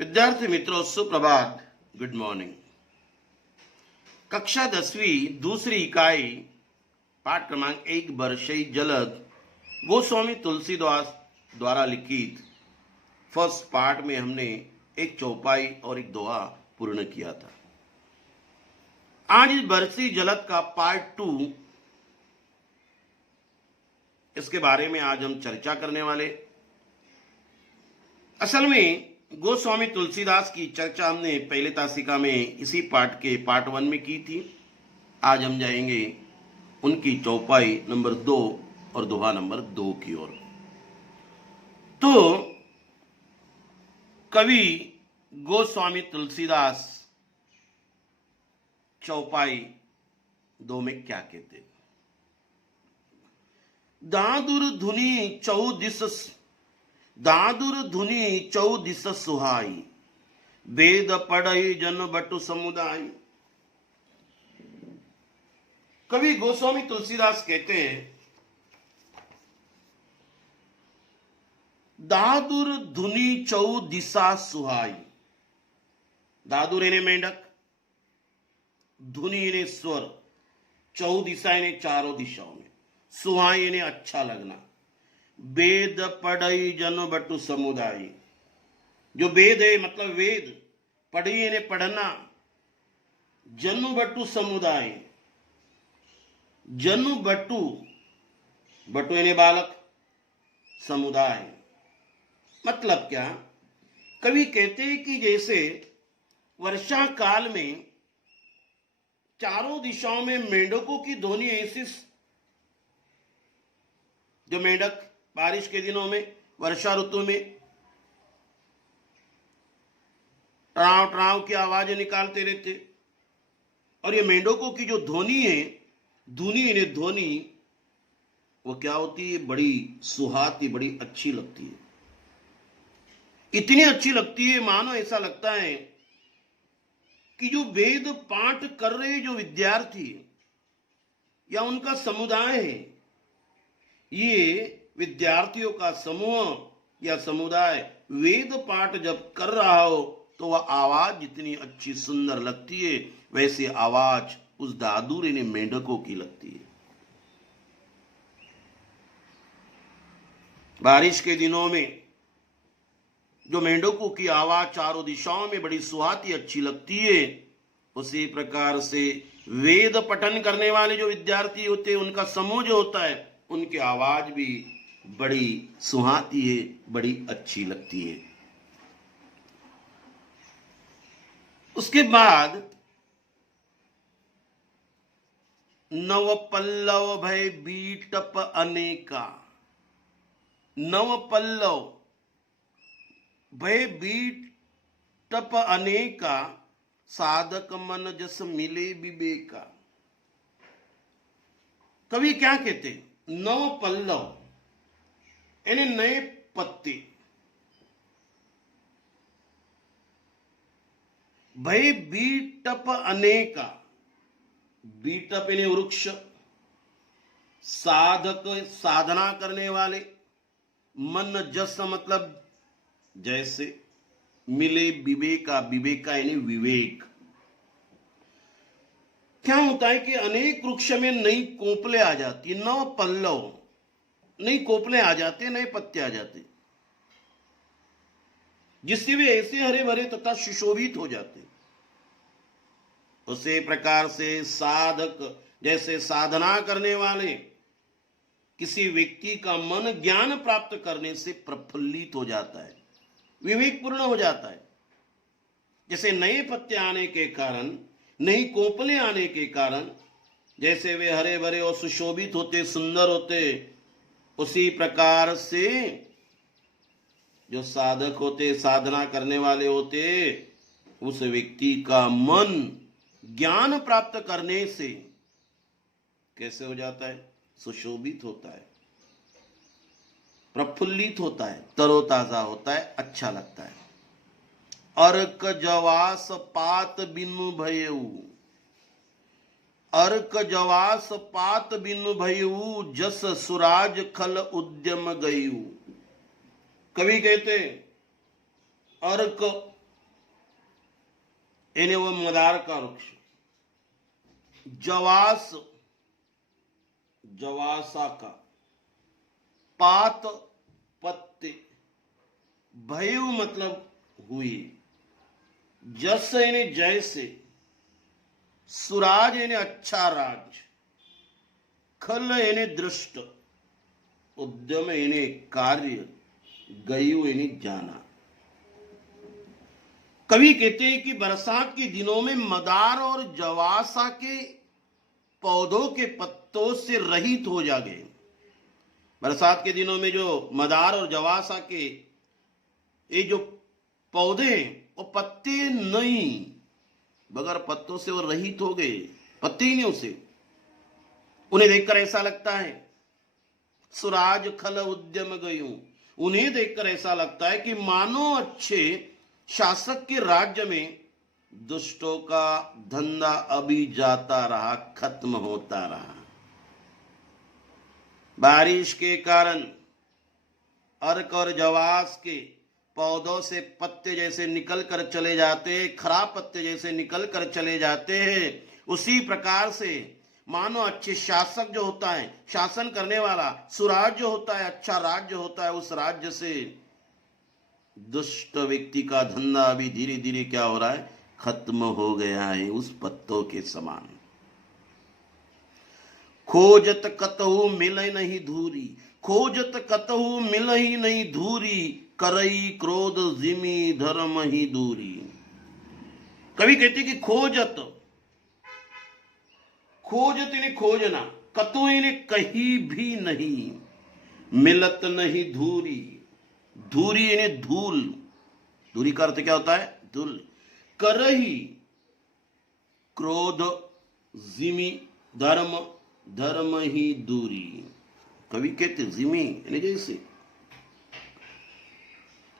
विद्यार्थी मित्रों, सुप्रभात, गुड मॉर्निंग। कक्षा 10वीं दूसरी इकाई पाठ क्रमांक 1 बरसई जलद गोस्वामी तुलसीदास द्वारा लिखित फर्स्ट पार्ट में हमने एक चौपाई और एक दोहा पूर्ण किया था। आज इस बरसी जलद का पार्ट 2, इसके बारे में आज हम चर्चा करने वाले। असल में गोस्वामी तुलसीदास की चर्चा हमने पहले तासिका में इसी पाठ के पार्ट 1 में की थी। आज हम जाएंगे उनकी चौपाई नंबर 2 और दोहा नंबर 2 की ओर। तो कवि गोस्वामी तुलसीदास चौपाई 2 में क्या कहते हैं? दादुर धुनी चौदिस सुहाई, वेद पढ़ई जन बटु समुदाय। कवि गोस्वामी तुलसीदास कहते हैं, दादुर धुनी चौदिसा सुहाई। दादुर यानी मेंढक, धुनी यानी स्वर, चौदिशा यानी चारों दिशाओं में, सुहाई यानी अच्छा लगना। वेद पढ़ई जन बटु समुदाय। जो वेद है मतलब वेद, पढ़ई यानी पढ़ना, जनु बटु समुदाय। जनु बटु, बटु यानी बालक, समुदाय मतलब क्या? कवि कहते हैं कि जैसे वर्षा काल में चारों दिशाओं में मेंढकों की ध्वनि ऐसी, जो मेंढक बारिश के दिनों में, वर्षा ऋतु में ट्राव ट्राव की आवाजें निकालते रहते, और ये मेंढकों की जो ध्वनि है, ध्वनि, वो क्या होती है? बड़ी सुहाती, बड़ी अच्छी लगती है। इतनी अच्छी लगती है मानो ऐसा लगता है कि जो वेद पाठ कर रहे जो विद्यार्थी या उनका समुदाय है, ये विद्यार्थियों का समूह या समुदाय वेद पाठ जब कर रहा हो तो वह आवाज जितनी अच्छी सुंदर लगती है, वैसे आवाज उस दादुर यानी मेंढकों की लगती है। बारिश के दिनों में जो मेंढकों की आवाज चारों दिशाओं में बड़ी सुहाती अच्छी लगती है, उसी प्रकार से वेद पठन करने वाले जो विद्यार्थी होते हैं, उनका समूह जो होता है, उनकी आवाज भी बड़ी सुहाती है, बड़ी अच्छी लगती है। उसके बाद नव पल्लव भय बीटप अनेका। नव पल्लव भय बीटप अनेका, साधक मन जस मिले विवेका। कवि क्या कहते? नव पल्लव यानी नए पत्ते, भय बीटप अनेका। बीटप यानी वृक्ष, साधक साधना करने वाले, मन जस मतलब जैसे, मिले विवेका, विवेका यानी विवेक। क्या होता है कि अनेक वृक्ष में नई कोपले आ जाती, नव पल्लव, नई कोपले आ जाते, नए पत्ते आ जाते, जिससे वे ऐसे हरे भरे तथा सुशोभित हो जाते। उसी प्रकार से साधक, जैसे साधना करने वाले किसी व्यक्ति का मन ज्ञान प्राप्त करने से प्रफुल्लित हो जाता है, विवेकपूर्ण हो जाता है। जैसे नए पत्ते आने के कारण, नई कोपले आने के कारण, जैसे वे हरे भरे और सुशोभित होते, सुंदर होते, उसी प्रकार से जो साधक होते, साधना करने वाले होते, उस व्यक्ति का मन ज्ञान प्राप्त करने से कैसे हो जाता है? सुशोभित होता है, प्रफुल्लित होता है, तरोताजा होता है, अच्छा लगता है। अर्क जवास पात बिनु भयऊ, अर्क जवास पात बिनु भयऊ, जस सुराज खल उद्यम गयू। कवि कहते अर्क यानी वो मदार का वृक्ष। जवास, जवासा का। पात, पत्ते। भयु मतलब हुई। जस यानी जैसे। सुराज यानी अच्छा राज। खल यानी दृष्ट। उद्यम यानी कार्य। गयु यानी जाना। कवि कहते हैं कि बरसात के दिनों में मदार और जवासा के पौधों के पत्तों से रहित हो जागे। बरसात के दिनों में जो मदार और जवासा के ये जो पौधे हैं वो पत्ते नहीं, बगैर पत्तों से वो रहित हो गए, पत्ते ही नहीं उसे। उन्हें देखकर ऐसा लगता है, सुराज खल उद्यम गयूं, उन्हें देखकर ऐसा लगता है कि मानो अच्छे शासक के राज्य में दुष्टों का धंधा अभी जाता रहा, खत्म होता रहा। बारिश के कारण अर्क और जवास के पौधों से पत्ते जैसे निकल कर चले जाते, खराब पत्ते जैसे निकल कर चले जाते हैं, उसी प्रकार से मानो अच्छे शासक जो होता है, शासन करने वाला, सुराज जो होता है, अच्छा राज्य होता है, उस राज्य से दुष्ट व्यक्ति का धंधा अभी धीरे धीरे क्या हो रहा है, खत्म हो गया है, उस पत्तों के समान। खोजत कतहु मिले नहीं धूरी, खोजत कतहु मिल ही नहीं धूरी, करई क्रोध जिमी धर्म ही दूरी। कवि कहते कि खोजत, खोजत इन्हें खोजना, कतहु इन्हें कहीं भी नहीं, मिलत नहीं धूरी, धूरी इन्हें धूल, धूरी का अर्थ क्या होता है, धूल। करही क्रोध जिमी धर्म, धर्म ही दूरी। कवि कहते जिमी यानी जैसे,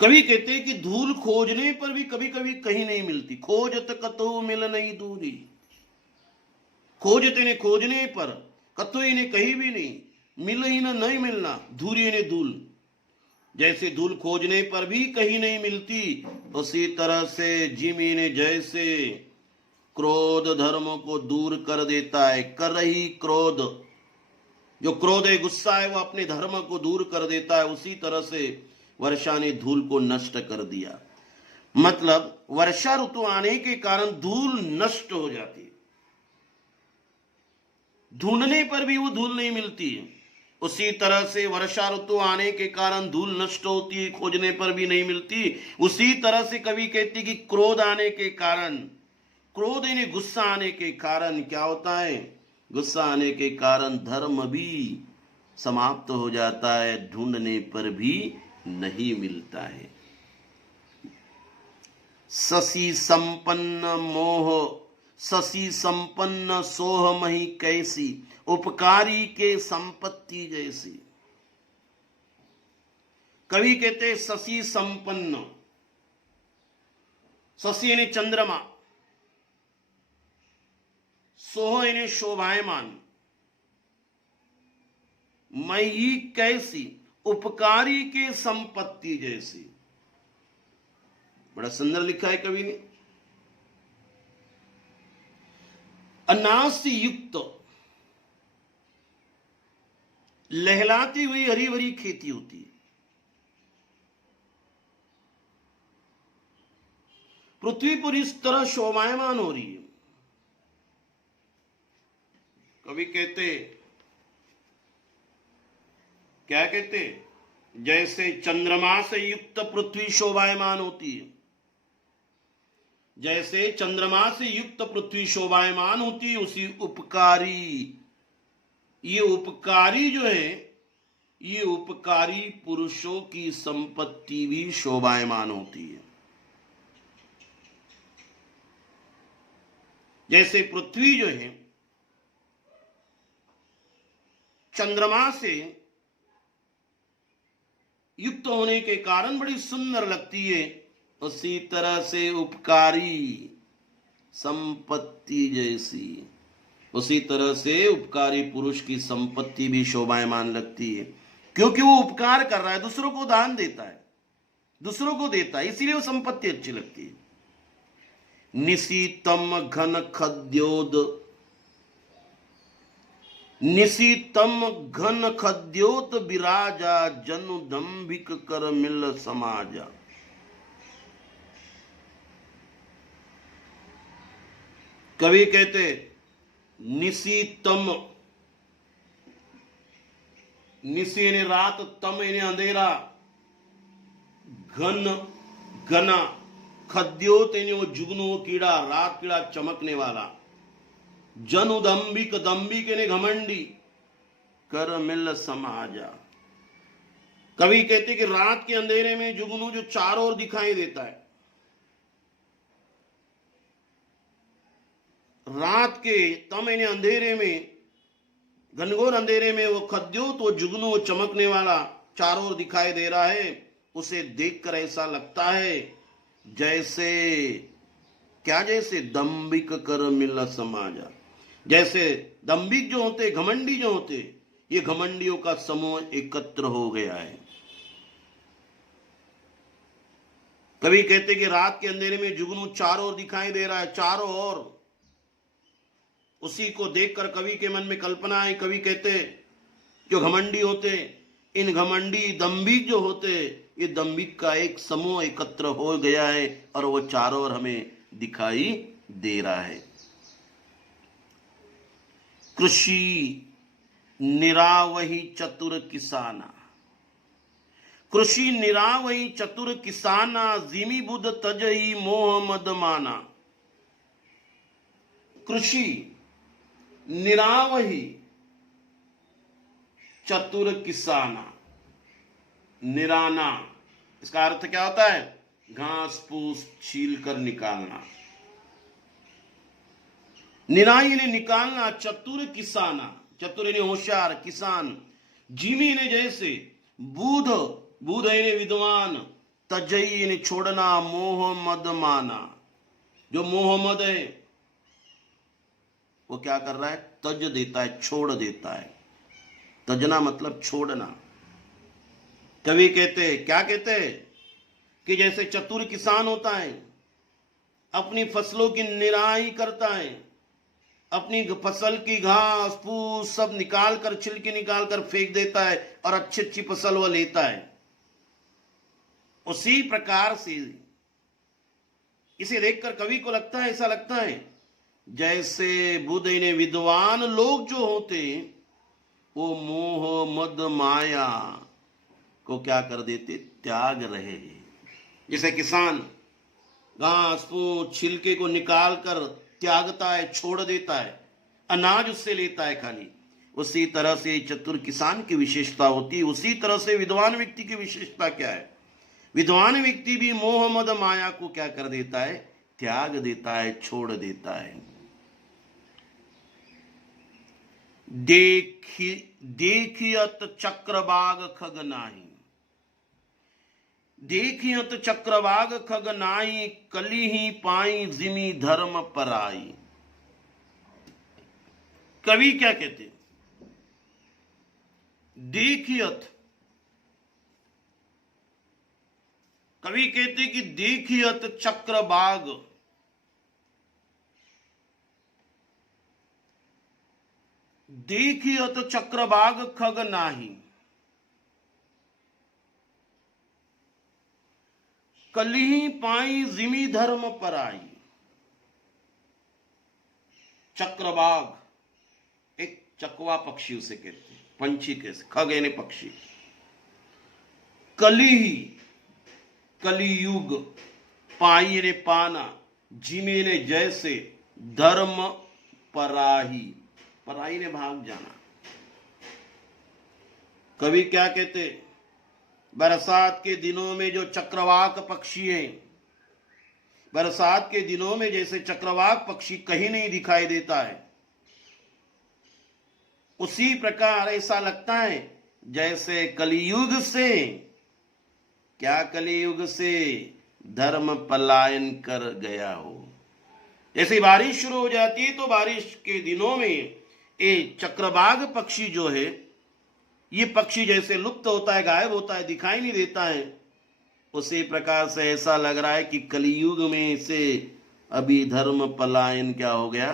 कवि कहते कि धूल खोजने पर भी कभी कभी कहीं नहीं मिलती। खोजत कतहु मिल नहीं दूरी, खोजते ने खोजने पर, कतहु इन्हें कहीं भी नहीं, मिल ही ना नहीं मिलना, धूरी इन्हें धूल। जैसे धूल खोजने पर भी कहीं नहीं मिलती, उसी तरह से जिमी ने जैसे क्रोध धर्म को दूर कर देता है। कर रही क्रोध, जो क्रोध है, गुस्सा है, वो अपने धर्म को दूर कर देता है, उसी तरह से वर्षा ने धूल को नष्ट कर दिया। मतलब वर्षा ऋतु आने के कारण धूल नष्ट हो जाती है, ढूंढने पर भी वो धूल नहीं मिलती है। उसी तरह से वर्षा ऋतु आने के कारण धूल नष्ट होती है, खोजने पर भी नहीं मिलती। उसी तरह से कवि कहती कि क्रोध आने के कारण, क्रोध यानी गुस्सा आने के कारण क्या होता है, गुस्सा आने के कारण धर्म भी समाप्त हो जाता है, ढूंढने पर भी नहीं मिलता है। शशि संपन्न मोह, शशि संपन्न सोह मही कैसी, उपकारी के संपत्ति जैसी। कवि कहते शशि संपन्न, शशि यानी चंद्रमा, सोह यानी शोभायमान, मही कैसी, उपकारी के संपत्ति जैसी। बड़ा सुंदर लिखा है कवि ने। अनाज से युक्त लहलाती हुई हरी भरी खेती होती है, पृथ्वी पर इस तरह शोभायमान हो रही है। कवि कहते, क्या कहते, जैसे चंद्रमा से युक्त पृथ्वी शोभायमान होती है, जैसे चंद्रमा से युक्त पृथ्वी शोभायमान होती है, उसी उपकारी, ये उपकारी जो है, ये उपकारी पुरुषों की संपत्ति भी शोभायमान होती है। जैसे पृथ्वी जो है चंद्रमा से युक्त होने के कारण बड़ी सुंदर लगती है, उसी तरह से उपकारी संपत्ति जैसी, उसी तरह से उपकारी पुरुष की संपत्ति भी शोभायमान लगती है, क्योंकि वो उपकार कर रहा है, दूसरों को दान देता है, दूसरों को देता है, इसीलिए वो संपत्ति अच्छी लगती है। निशीतम घन खद्योद, निशीतम घन खद्योत विराजा, जनु दंभिक कर मिल समाजा। कवि कहते निशीतम, निशी यानी रात, तम यानी अंधेरा, घन घना, खद्योत यानी वो जुगनू, वो कीड़ा, रात कीड़ा चमकने वाला, जनु दंभिक, दंभिक यानी घमंडी, कर मिल समाजा। कवि कहते कि रात के अंधेरे में जुगनू जो चारों ओर दिखाई देता है, रात के तम यानी अंधेरे में, घनघोर अंधेरे में वो खद्योत, वो जुगनू, वो चमकने वाला चारों ओर दिखाई दे रहा है, उसे देखकर ऐसा लगता है जैसे, क्या, जैसे दंभिक कर मिल समाजा, जैसे दंभिक जो होते, घमंडी जो होते, ये घमंडियों का समूह एकत्र हो गया है। कवि कहते कि रात के अंधेरे में जुगनू चारों ओर दिखाई दे रहा है, चारों ओर, उसी को देखकर कवि के मन में कल्पना है। कवि कहते जो घमंडी होते, इन घमंडी दंभिक जो होते, ये दंभिक का एक समूह एकत्र हो गया है और वो चारों ओर हमें दिखाई दे रहा है। कृषि निरावही चतुर किसाना, कृषि निरावही चतुर किसाना, जिमी बुध तजही मोह मद माना। कृषि निरावही चतुर किसाना, निराना, इसका अर्थ क्या होता है? घास फूस छील कर निकालना। निराई ने निकालना, चतुर किसाना, चतुर ने होशियार, किसान, जीमी ने जैसे, बूध, बूध ने विद्वान, तजई ने छोड़ना, मोह मद माना, जो मोह मद है वो क्या कर रहा है? तज देता है, छोड़ देता है। तजना मतलब छोड़ना। कवि कहते, क्या कहते कि जैसे चतुर किसान होता है, अपनी फसलों की निराई करता है, अपनी फसल की घास फूस सब निकाल कर, छिलके निकाल कर फेंक देता है और अच्छी अच्छी फसल वह लेता है। उसी प्रकार से इसे देखकर कवि को लगता है, ऐसा लगता है जैसे बुध ने विद्वान लोग जो होते, वो मोह मद माया को क्या कर देते? त्याग रहे। जैसे किसान घास फूस छिलके को निकाल कर त्यागता है, छोड़ देता है, अनाज उससे लेता है खाली, उसी तरह से चतुर किसान की विशेषता होती है। उसी तरह से विद्वान व्यक्ति की विशेषता क्या है? विद्वान व्यक्ति भी मोह मद माया को क्या कर देता है? त्याग देता है, छोड़ देता है। देखियत चक्रबाग खग नाही, देखियत चक्रबाग खग नाही, कली ही पाई जिमी धर्म पराई। कवि क्या कहते? देखियत, कवि कहते कि देखियत चक्रबाग, देखियत चक्रबाग खग नाही, कली पाई जिमी धर्म पराई। चक्रबाग एक चकवा पक्षी उसे कहते, पंछी कैसे, खग यानी पक्षी। कली, कलियुग, पाई ने पाना, जिमी ने जैसे, धर्म पराही, पराई ने भाग जाना। कवि क्या कहते? बरसात के दिनों में जो चक्रवाक पक्षी हैं, बरसात के दिनों में जैसे चक्रवाक पक्षी कहीं नहीं दिखाई देता है, उसी प्रकार ऐसा लगता है जैसे कलियुग से, क्या कलियुग से धर्म पलायन कर गया हो। जैसे बारिश शुरू हो जाती है तो बारिश के दिनों में ये चक्रबाग पक्षी जो है, ये पक्षी जैसे लुप्त होता है, गायब होता है, दिखाई नहीं देता है, उसी प्रकार से ऐसा लग रहा है कि कलियुग में से अभी धर्म पलायन क्या हो गया,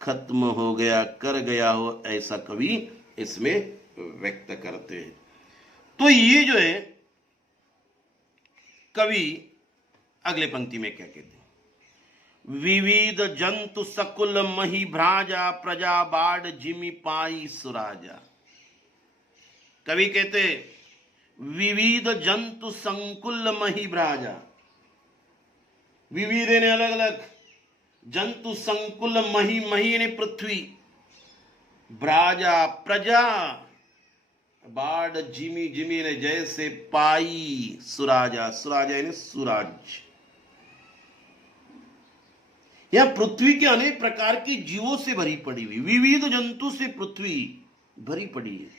खत्म हो गया, कर गया हो, ऐसा कवि इसमें व्यक्त करते हैं। तो ये जो है कवि अगले पंक्ति में क्या कहते हैं, विविध जंतु सकुल मही भ्राजा प्रजा बाढ़ जिमि पाई सुराजा। कवि कहते विविध जंतु संकुल मही भ्राजा, विविध ने अलग अलग, जंतु संकुल मही, मही ने पृथ्वी, भ्राजा प्रजा, बाढ़ जिमी, जिमी ने जैसे पाई सुराजा, सुराजा यानी सूरज। यह पृथ्वी के अनेक प्रकार के जीवों से भरी पड़ी हुई, विविध जंतु से पृथ्वी भरी पड़ी है,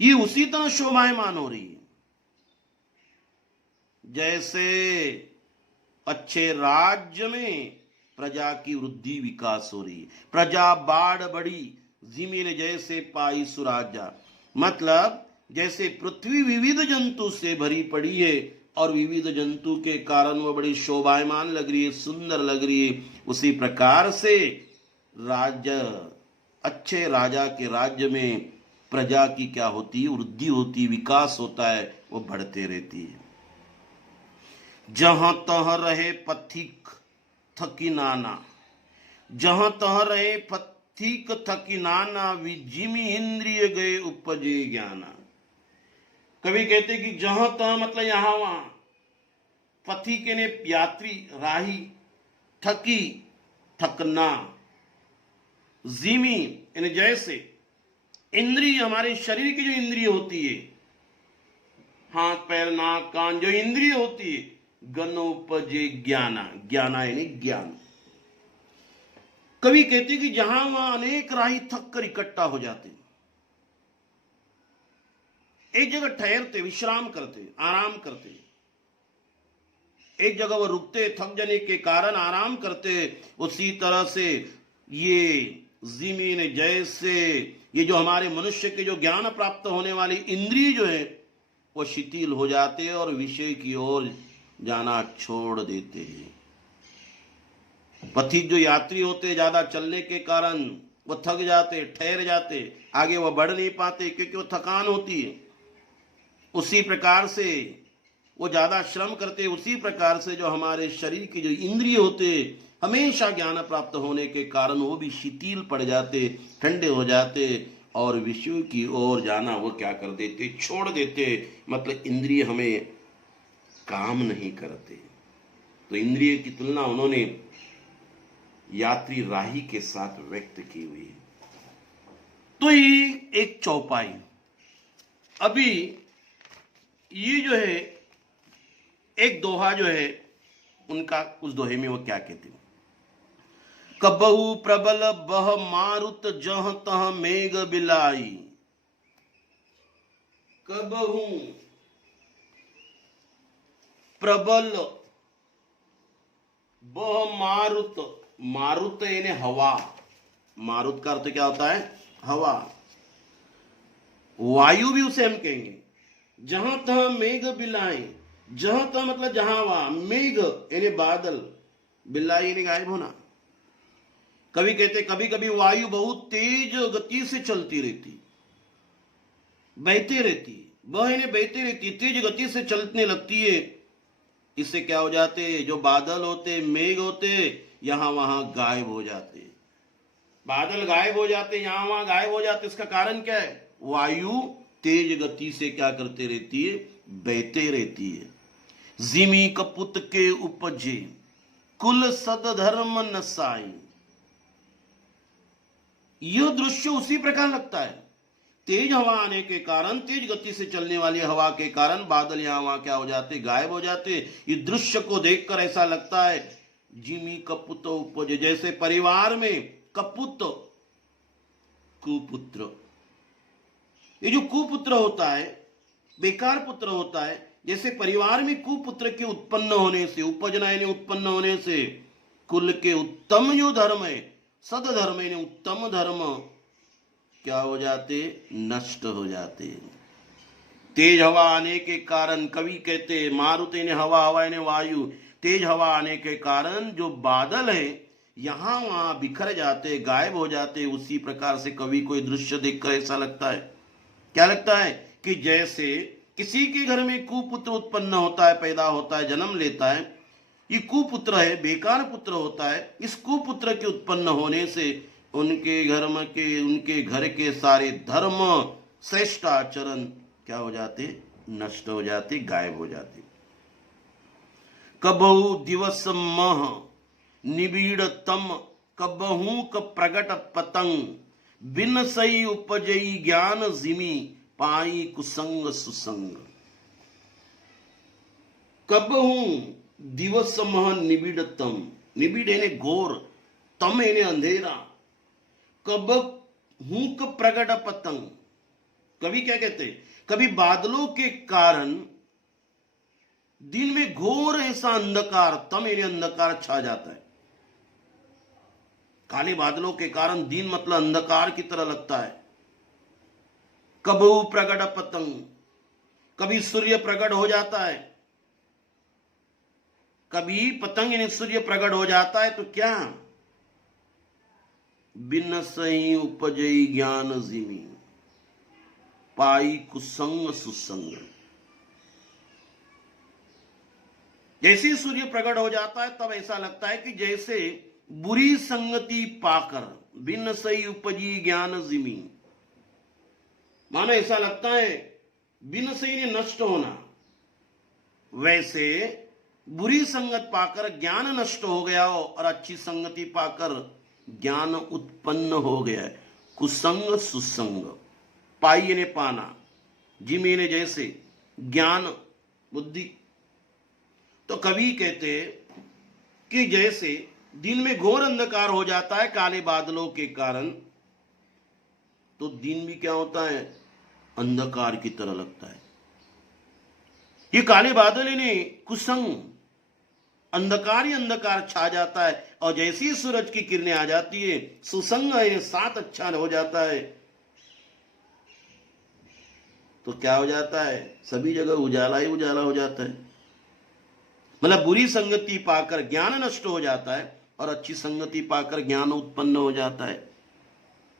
ये उसी तरह शोभायमान हो रही है जैसे अच्छे राज्य में प्रजा की वृद्धि विकास हो रही है। प्रजा बाढ़ बढ़ी, जिमी जैसे पाई सुराजा, मतलब जैसे पृथ्वी विविध जंतु से भरी पड़ी है और विविध जंतु के कारण वह बड़ी शोभायमान लग रही है, सुंदर लग रही है, उसी प्रकार से राज्य, अच्छे राजा के राज्य में प्रजा की क्या होती है, वृद्धि होती, विकास होता है, वो बढ़ते रहती है। जहां तह रहे पथिक थकी नाना, जहां तह रहे पथिक थकी नाना, विजिमी इंद्रिय गए उपजे ज्ञाना। कवि कहते कि जहां तह मतलब यहां वहां, पथिक ने यात्री, राही, थकी थकना, जिमी यानी जैसे, इंद्रिय हमारे शरीर की जो इंद्रिय होती है, हाथ पैर नाक कान जो इंद्रिय होती है, गणोपजे ज्ञाना, ज्ञाना यानी ज्ञान। कवि कहते कि जहां वहां अनेक राही थक कर इकट्ठा हो जाते, एक जगह ठहरते, विश्राम करते, आराम करते, एक जगह वो रुकते, थक जाने के कारण आराम करते, उसी तरह से ये जमीन जैसे ये जो हमारे मनुष्य के जो ज्ञान प्राप्त होने वाली इंद्रिय जो है वो शिथिल हो जाते हैं और विषय की ओर जाना छोड़ देते हैं। पथिक जो यात्री होते, ज्यादा चलने के कारण वो थक जाते, ठहर जाते, आगे वो बढ़ नहीं पाते क्योंकि वो थकान होती है। उसी प्रकार से वो ज्यादा श्रम करते, उसी प्रकार से जो हमारे शरीर के जो इंद्रिय होते हमेशा ज्ञान प्राप्त होने के कारण वो भी शिथिल पड़ जाते, ठंडे हो जाते और विषयों की ओर जाना वो क्या कर देते, छोड़ देते, मतलब इंद्रिय हमें काम नहीं करते। तो इंद्रिय की तुलना उन्होंने यात्री राही के साथ व्यक्त की हुई है। तो ये एक चौपाई। अभी ये जो है एक दोहा जो है उनका, उस दोहे में वो क्या कहते हैं, कबहू प्रबल बह मारुत जह तह मेघ बिलाई, कबहू प्रबल बह मारुत, मारुत यानी हवा, मारुत का अर्थ क्या होता है, हवा, वायु भी उसे हम कहेंगे। जहां तह मेघ बिलाई, जहां तह मतलब जहां वहां, मेघ यानी बादल, बिलाई यानी गायब होना। कवि कहते कभी कभी वायु बहुत तेज गति से चलती रहती, बहती रहती, वह यानी बहती रहती, तेज गति से चलने लगती है। इससे क्या हो जाते, जो बादल होते, मेघ होते, यहां वहां गायब हो जाते, बादल गायब हो जाते, यहां वहां गायब हो जाते। इसका कारण क्या है, वायु तेज गति से क्या करते रहती है, बहते रहती है। जिमी कपुत के उपजे कुल सद धर्म नसाई, यह दृश्य उसी प्रकार लगता है, तेज हवा आने के कारण, तेज गति से चलने वाली हवा के कारण बादल यहां वहां क्या हो जाते, गायब हो जाते। इस दृश्य को देखकर ऐसा लगता है, जिमी कपुत उपजे, जैसे परिवार में कपुत कुपुत्र, ये जो कुपुत्र होता है, बेकार पुत्र होता है, जैसे परिवार में कुपुत्र के उत्पन्न होने से, उपजना यानी उत्पन्न होने से, कुल के उत्तम जो धर्म है, सदधर्म यानी उत्तम धर्म क्या हो जाते, नष्ट हो जाते। तेज हवा आने के कारण कवि कहते, मारुत यानी हवा, हवा यानी वायु, तेज हवा आने के कारण जो बादल है यहां वहां बिखर जाते, गायब हो जाते। उसी प्रकार से कवि कोई दृश्य देखकर ऐसा लगता है, क्या लगता है कि जैसे किसी के घर में कुपुत्र उत्पन्न होता है, पैदा होता है, जन्म लेता है। ये कुपुत्र है, बेकार पुत्र होता है। इस कुपुत्र के उत्पन्न होने से उनके घर के सारे धर्म, श्रेष्ठ आचरण क्या हो जाते, नष्ट हो जाते, गायब हो जाते। कबहू दिवस मह निबीड़ तम, कबहू क प्रगट पतंग, बिन सई उपजई ज्ञान जिमी, पाई कुसंग सुसंग। कबहू दिवस मह निबीड़ तम, निबीड़ यानी घोर, तम यानी अंधेरा, कबहू क प्रगट पतंग। कभी क्या कहते, कभी बादलों के कारण दिन में घोर ऐसा अंधकार, तम यानी अंधकार छा जाता है। काले बादलों के कारण दिन मतलब अंधकार की तरह लगता है। कबहू प्रगट पतंग, कभी सूर्य प्रकट हो जाता है, कभी पतंग यानी सूर्य प्रकट हो जाता है तो क्या, बिन सही उपजई ज्ञान जिमी, पाई कुसंग सुसंग। जैसे ही सूर्य प्रकट हो जाता है तब ऐसा लगता है कि जैसे बुरी संगति पाकर, बिन सही उपजी ज्ञान जिमी, मानो ऐसा लगता है बिन सही ने नष्ट होना, वैसे बुरी संगत पाकर ज्ञान नष्ट हो गया हो और अच्छी संगति पाकर ज्ञान उत्पन्न हो गया है। कुसंग सुसंग, पाई ने पाना, जिमी ने जैसे, ज्ञान बुद्धि। तो कवि कहते कि जैसे दिन में घोर अंधकार हो जाता है काले बादलों के कारण, तो दिन भी क्या होता है, अंधकार की तरह लगता है। ये काले बादल इन्हें कुसंग, अंधकार ही अंधकार छा जाता है, और जैसे ही सूरज की किरणें आ जाती है सुसंग है, साथ अच्छा हो जाता है, तो क्या हो जाता है, सभी जगह उजाला ही उजाला हो जाता है। मतलब बुरी संगति पाकर ज्ञान नष्ट हो जाता है और अच्छी संगति पाकर ज्ञान उत्पन्न हो जाता है।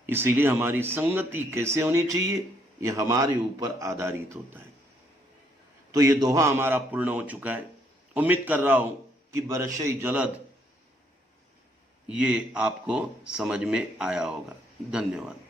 इसीलिए हमारी संगति कैसे होनी चाहिए, यह हमारे ऊपर आधारित होता है। तो ये दोहा हमारा पूर्ण हो चुका है। उम्मीद कर रहा हूं कि बरशई जलद ये आपको समझ में आया होगा। धन्यवाद।